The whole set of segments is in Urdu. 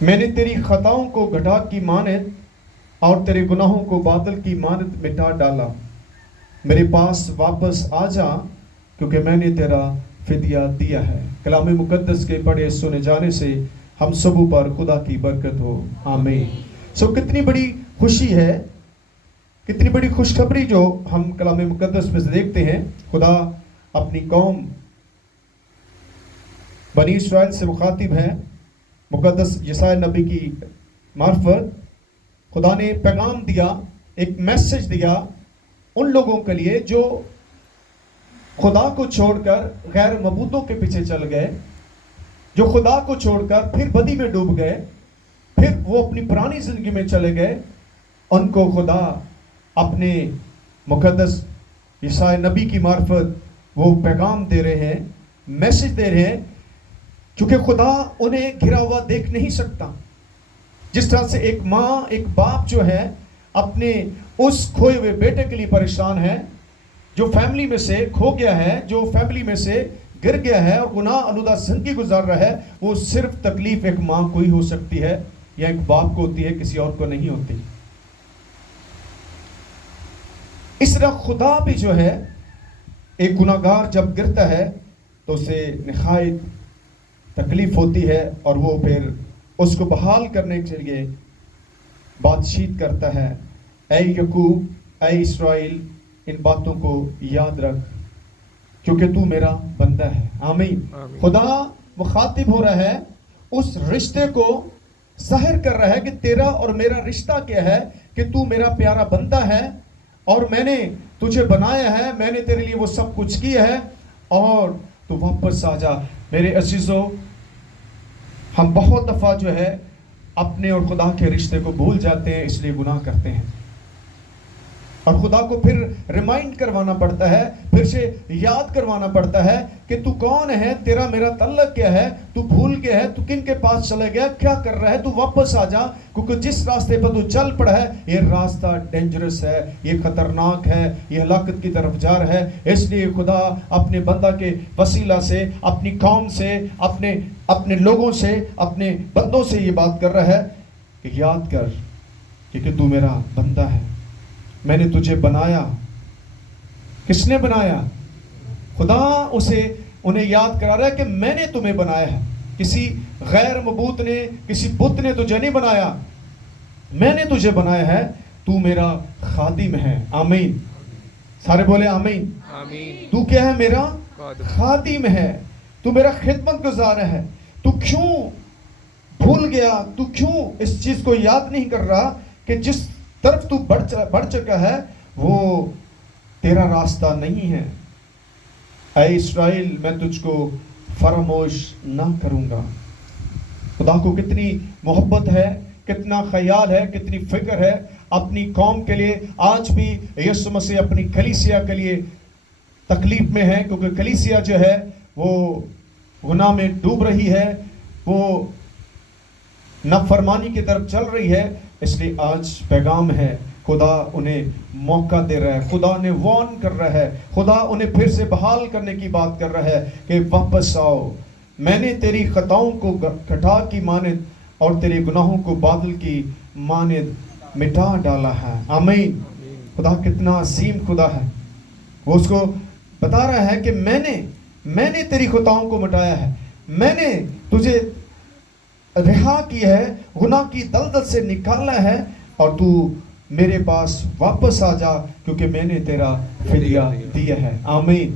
میں نے تیری خطاؤں کو گٹھا کی مانند اور تیرے گناہوں کو بادل کی مانند مٹا ڈالا. میرے پاس واپس آ جا کیونکہ میں نے تیرا فدیہ دیا ہے. کلام مقدس کے پڑھے سنے جانے سے ہم سبوں پر خدا کی برکت ہو. آمین. کتنی بڑی خوشی ہے، کتنی بڑی خوشخبری جو ہم کلام مقدس میں سے دیکھتے ہیں. خدا اپنی قوم بنی اسرائیل سے مخاطب ہے. مقدس یسایا نبی کی معرفت خدا نے پیغام دیا، ایک میسج دیا ان لوگوں کے لیے جو خدا کو چھوڑ کر غیر معبودوں کے پیچھے چل گئے، جو خدا کو چھوڑ کر پھر بدی میں ڈوب گئے، پھر وہ اپنی پرانی زندگی میں چلے گئے. ان کو خدا اپنے مقدس یسایا نبی کی معرفت وہ پیغام دے رہے ہیں، میسج دے رہے ہیں. کیونکہ خدا انہیں گھرا ہوا دیکھ نہیں سکتا. جس طرح سے ایک ماں، ایک باپ جو ہے اپنے اس کھوئے ہوئے بیٹے کے لیے پریشان ہے، جو فیملی میں سے کھو گیا ہے، جو فیملی میں سے گر گیا ہے اور گناہ آلودہ زندگی گزار رہا ہے، وہ صرف تکلیف ایک ماں کو ہی ہو سکتی ہے یا ایک باپ کو ہوتی ہے، کسی اور کو نہیں ہوتی. اس طرح خدا بھی جو ہے ایک گناہگار جب گرتا ہے تو اسے نہایت تکلیف ہوتی ہے اور وہ پھر اس کو بحال کرنے کے لیے بات چیت کرتا ہے. اے یعقوب، اے اسرائیل، ان باتوں کو یاد رکھ کیونکہ تو میرا بندہ ہے. آمین. خدا مخاطب ہو رہا ہے، اس رشتے کو ظاہر کر رہا ہے کہ تیرا اور میرا رشتہ کیا ہے، کہ تو میرا پیارا بندہ ہے اور میں نے تجھے بنایا ہے، میں نے تیرے لیے وہ سب کچھ کیا ہے اور تو واپس آ جا. میرے عزیزو، ہم بہت دفعہ جو ہے اپنے اور خدا کے رشتے کو بھول جاتے ہیں، اس لیے گناہ کرتے ہیں اور خدا کو پھر ریمائنڈ کروانا پڑتا ہے، پھر سے یاد کروانا پڑتا ہے کہ تو کون ہے، تیرا میرا تعلق کیا ہے، تو بھول گیا ہے، تو کن کے پاس چلے گیا، کیا کر رہا ہے، تو واپس آ جا. کیونکہ جس راستے پر تو چل پڑا ہے یہ راستہ ڈینجرس ہے، یہ خطرناک ہے، یہ ہلاکت کی طرف جا رہا ہے. اس لیے خدا اپنے بندہ کے وسیلہ سے، اپنی قوم سے، اپنے لوگوں سے، اپنے بندوں سے یہ بات کر رہا ہے کہ یاد کر کہ تو میرا بندہ ہے، میں نے تجھے بنایا. کس نے بنایا؟ خدا انہیں یاد کرا رہا ہے کہ میں نے تمہیں بنایا ہے. کسی غیر معبود نے، کسی بت نے تجھے نہیں بنایا، میں نے تجھے بنایا ہے، تو میرا خادم ہے. آمین. سارے بولے آمین. تو کیا ہے؟ میرا خادم ہے، تو میرا خدمت گزار ہے. تو کیوں بھول گیا؟ تو کیوں اس چیز کو یاد نہیں کر رہا کہ جس طرف تو بڑھ چکا ہے وہ تیرا راستہ نہیں ہے؟ اے اسرائیل، میں تجھ کو فراموش نہ کروں گا. خدا کو کتنی محبت ہے، کتنا خیال ہے، کتنی فکر ہے اپنی قوم کے لیے. آج بھی یسوع مسیح اپنی کلیسیا کے لیے تکلیف میں ہے، کیونکہ کلیسیا جو ہے وہ گناہ میں ڈوب رہی ہے، وہ نافرمانی کی طرف چل رہی ہے. اس لیے آج پیغام ہے، خدا انہیں موقع دے رہا ہے، خدا انہیں وارن کر رہا ہے، خدا انہیں پھر سے بحال کرنے کی بات کر رہا ہے کہ واپس آؤ. میں نے تیری خطاؤں کو گٹھا کی مانند اور تیرے گناہوں کو بادل کی مانند مٹا ڈالا ہے. آمین. خدا کتنا عظیم خدا ہے. وہ اس کو بتا رہا ہے کہ میں نے تیری خطاؤں کو مٹایا ہے، میں نے تجھے رہا کیا ہے، گناہ کی دلدل سے نکالا ہے اور تو میرے پاس واپس آ جا کیونکہ میں نے تیرا فدیہ دیا ہے. آمین.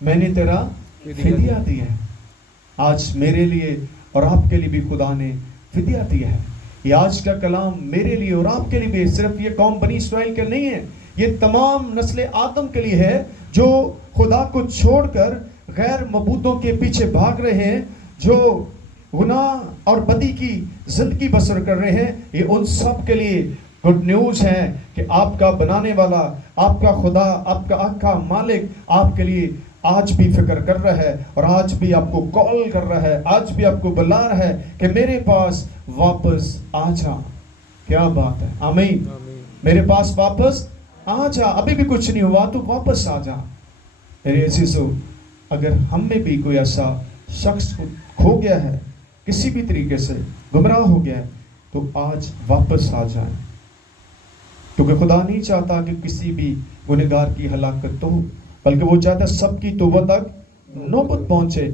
میں نے تیرا فدیہ دیا ہے. آج میرے لیے اور آپ کے لیے بھی خدا نے فدیہ دیا ہے. یہ آج کا کلام میرے لیے اور آپ کے لیے بھی، صرف یہ قوم بنی اسرائیل کے نہیں ہے، یہ تمام نسل آدم کے لیے ہے جو خدا کو چھوڑ کر غیر معبودوں کے پیچھے بھاگ رہے ہیں، جو گناہ اور بدی کی زندگی بسر کر رہے ہیں. یہ ان سب کے لیے گڈ نیوز ہے کہ آپ کا بنانے والا، آپ کا خدا، آپ کا آقا مالک آپ کے لیے آج بھی فکر کر رہا ہے اور آج بھی آپ کو کال کر رہا ہے، آج بھی آپ کو بلا رہا ہے کہ میرے پاس واپس آ جا. کیا بات ہے. آمین. میرے پاس واپس آ جا. ابھی بھی کچھ نہیں ہوا تو واپس آ جا. میرے عزیزو، اگر ہم میں بھی کوئی ایسا شخص کھو گیا ہے، کسی بھی طریقے سے گمراہ ہو گیا ہے تو آج واپس آ جائیں، کیونکہ خدا نہیں چاہتا کہ کسی بھی گنہگار کی ہلاکت ہو، بلکہ وہ چاہتا ہے سب کی توبہ تک نوبت پہنچے۔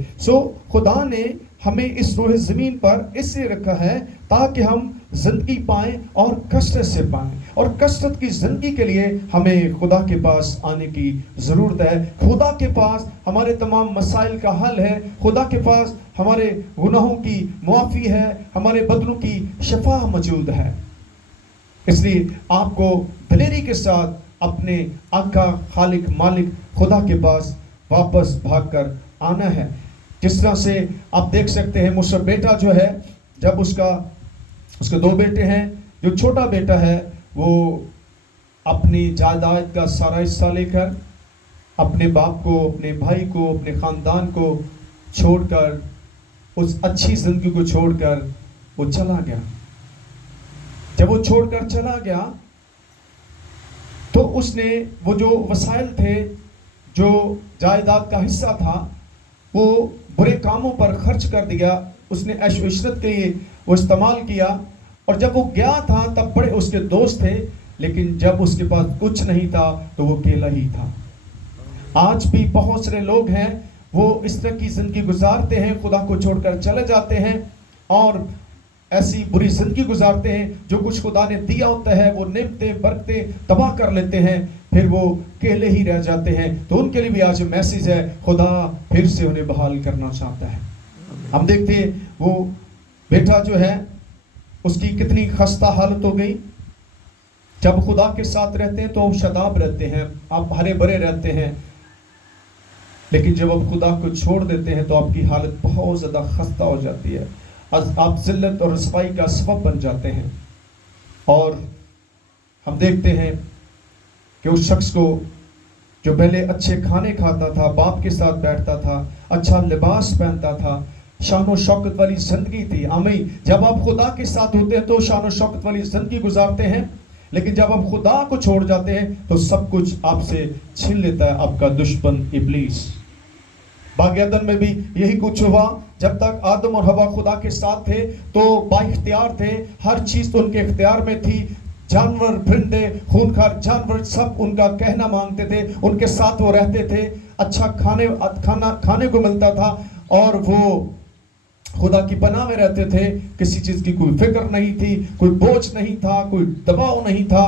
خدا نے ہمیں اس روح زمین پر اس لیے رکھا ہے تاکہ ہم زندگی پائیں اور کثرت سے پائیں، اور کثرت کی زندگی کے لیے ہمیں خدا کے پاس آنے کی ضرورت ہے۔ خدا کے پاس ہمارے تمام مسائل کا حل ہے، خدا کے پاس ہمارے گناہوں کی معافی ہے، ہمارے بدنوں کی شفا موجود ہے۔ اس لیے آپ کو دلیری کے ساتھ اپنے آقا، خالق، مالک خدا کے پاس واپس بھاگ کر آنا ہے۔ جس طرح سے آپ دیکھ سکتے ہیں مصر بیٹا جو ہے، جب اس کے 2 بیٹے ہیں، جو چھوٹا بیٹا ہے وہ اپنی جائیداد کا سارا حصہ لے کر اپنے باپ کو، اپنے بھائی کو، اپنے خاندان کو چھوڑ کر، اس اچھی زندگی کو چھوڑ کر وہ چلا گیا۔ جب وہ چھوڑ کر چلا گیا تو اس نے وہ جو وسائل تھے، جو جائیداد کا حصہ تھا، وہ برے کاموں پر خرچ کر دیا۔ اس نے عیش و عشرت کے لیے وہ استعمال کیا، اور جب وہ گیا تھا تب بڑے اس کے دوست تھے، لیکن جب اس کے پاس کچھ نہیں تھا تو وہ اکیلا ہی تھا۔ آج بھی بہت سارے لوگ ہیں وہ اس طرح کی زندگی گزارتے ہیں، خدا کو چھوڑ کر چلے جاتے ہیں اور ایسی بری زندگی گزارتے ہیں، جو کچھ خدا نے دیا ہوتا ہے وہ نعمتیں برکتیں تباہ کر لیتے ہیں، پھر وہ اکیلے ہی رہ جاتے ہیں۔ تو ان کے لیے بھی آج میسیج ہے، خدا پھر سے انہیں بحال کرنا چاہتا ہے۔ ہم دیکھتے ہیں وہ بیٹا جو ہے اس کی کتنی خستہ حالت ہو گئی۔ جب خدا کے ساتھ رہتے ہیں تو شاداب رہتے ہیں، آپ ہرے بھرے رہتے ہیں، لیکن جب آپ خدا کو چھوڑ دیتے ہیں تو آپ کی حالت بہت زیادہ خستہ ہو جاتی ہے، آپ ذلت اور رسوائی کا سبب بن جاتے ہیں۔ اور ہم دیکھتے ہیں کہ اس شخص کو جو پہلے اچھے کھانے کھاتا تھا، باپ کے ساتھ بیٹھتا تھا، اچھا لباس پہنتا تھا، شان و شوکت والی زندگی تھی۔ آمین۔ جب آپ خدا کے ساتھ ہوتے ہیں تو شان و شوکت والی زندگی گزارتے ہیں، لیکن جب آپ خدا کو چھوڑ جاتے ہیں تو سب کچھ آپ سے چھین لیتا ہے آپ کا دشمن ابلیس۔ باغ عدن میں بھی یہی کچھ ہوا۔ جب تک آدم اور حوا خدا کے ساتھ تھے تو با اختیار تھے، ہر چیز تو ان کے اختیار میں تھی۔ جانور، پرندے، خونخوار جانور سب ان کا کہنا مانگتے تھے، ان کے ساتھ وہ رہتے تھے، اچھا کھانے کو ملتا تھا، اور وہ خدا کی پناہ میں رہتے تھے۔ کسی چیز کی کوئی فکر نہیں تھی، کوئی بوجھ نہیں تھا، کوئی دباؤ نہیں تھا۔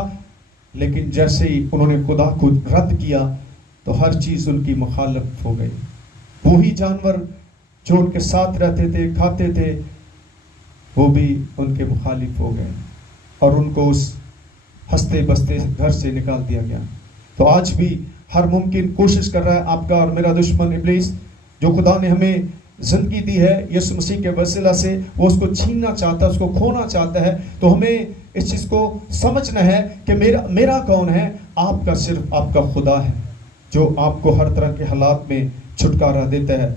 لیکن جیسے ہی انہوں نے خدا کو رد کیا تو ہر چیز ان کی مخالف ہو گئی۔ وہی جانور جو ان کے ساتھ رہتے تھے، کھاتے تھے، وہ بھی ان کے مخالف ہو گئے اور ان کو اس ہنستے بستے گھر سے نکال دیا گیا۔ تو آج بھی ہر ممکن کوشش کر رہا ہے آپ کا اور میرا دشمن ابلیس، جو خدا نے ہمیں زندگی دی ہے یسوع مسیح کے وسیلہ سے، وہ اس کو چھیننا چاہتا ہے، اس کو کھونا چاہتا ہے۔ تو ہمیں اس چیز کو سمجھنا ہے کہ میرا کون ہے؟ آپ کا صرف آپ کا خدا ہے، جو آپ کو ہر طرح کے حالات میں چھٹکارا دیتا ہے۔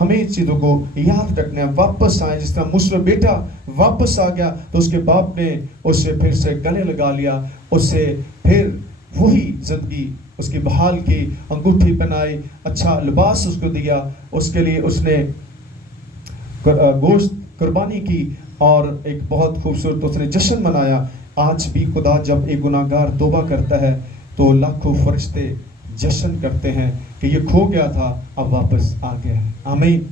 ہمیں اس چیزوں کو یاد رکھنا ہے، واپس آئیں۔ جس طرح مصر بیٹا واپس آ گیا تو اس کے باپ نے اس سے پھر سے گلے لگا لیا، اس سے پھر وہی زندگی اس کی بحال کی، انگوٹھی پہنائی، اچھا لباس اس کو دیا، اس کے لیے اس نے گوشت قربانی کی اور ایک بہت خوبصورت اس نے جشن منایا۔ آج بھی خدا جب ایک گناہگار توبہ کرتا ہے تو لاکھوں فرشتے جشن کرتے ہیں کہ یہ کھو گیا تھا اب واپس آ گیا ہے۔ آمین۔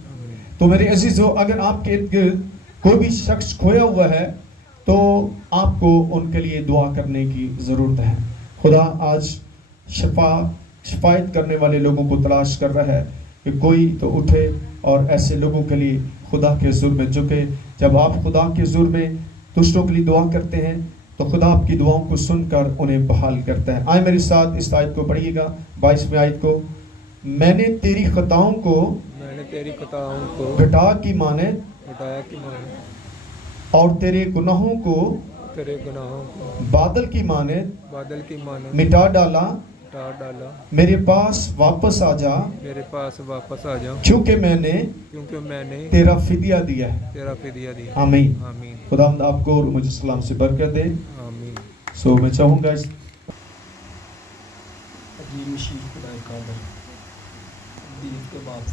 تو میرے عزیزو، اگر آپ کے ارد گرد کوئی بھی شخص کھویا ہوا ہے تو آپ کو ان کے لیے دعا کرنے کی ضرورت ہے۔ خدا آج شفایت کرنے والے لوگوں کو تلاش کر رہا ہے کہ کوئی تو اٹھے اور ایسے لوگوں کے لیے خدا کے حضور میں جھکے۔ جب آپ خدا کے حضور میں دوسروں کے لیے دعا کرتے ہیں تو خدا آپ کی دعاؤں کو سن کر انہیں بحال کرتا ہے۔ آئے میرے ساتھ اس آیت کو پڑھیے گا، 22ویں آیت کو۔ میں نے تیری خطاؤں کو گھٹا کی مانند اور تیرے گناہوں کو بادل کی مانند مٹا ڈالا، میرے پاس واپس آ جا، کیونکہ میں نے تیرا فدیہ دیا ہے۔ آمین۔ خدا آپ کو اور مجھے سلام سے برکت دے۔ میں چاہوں گا اس عجیب مشیر خدا قادر دید کے بعد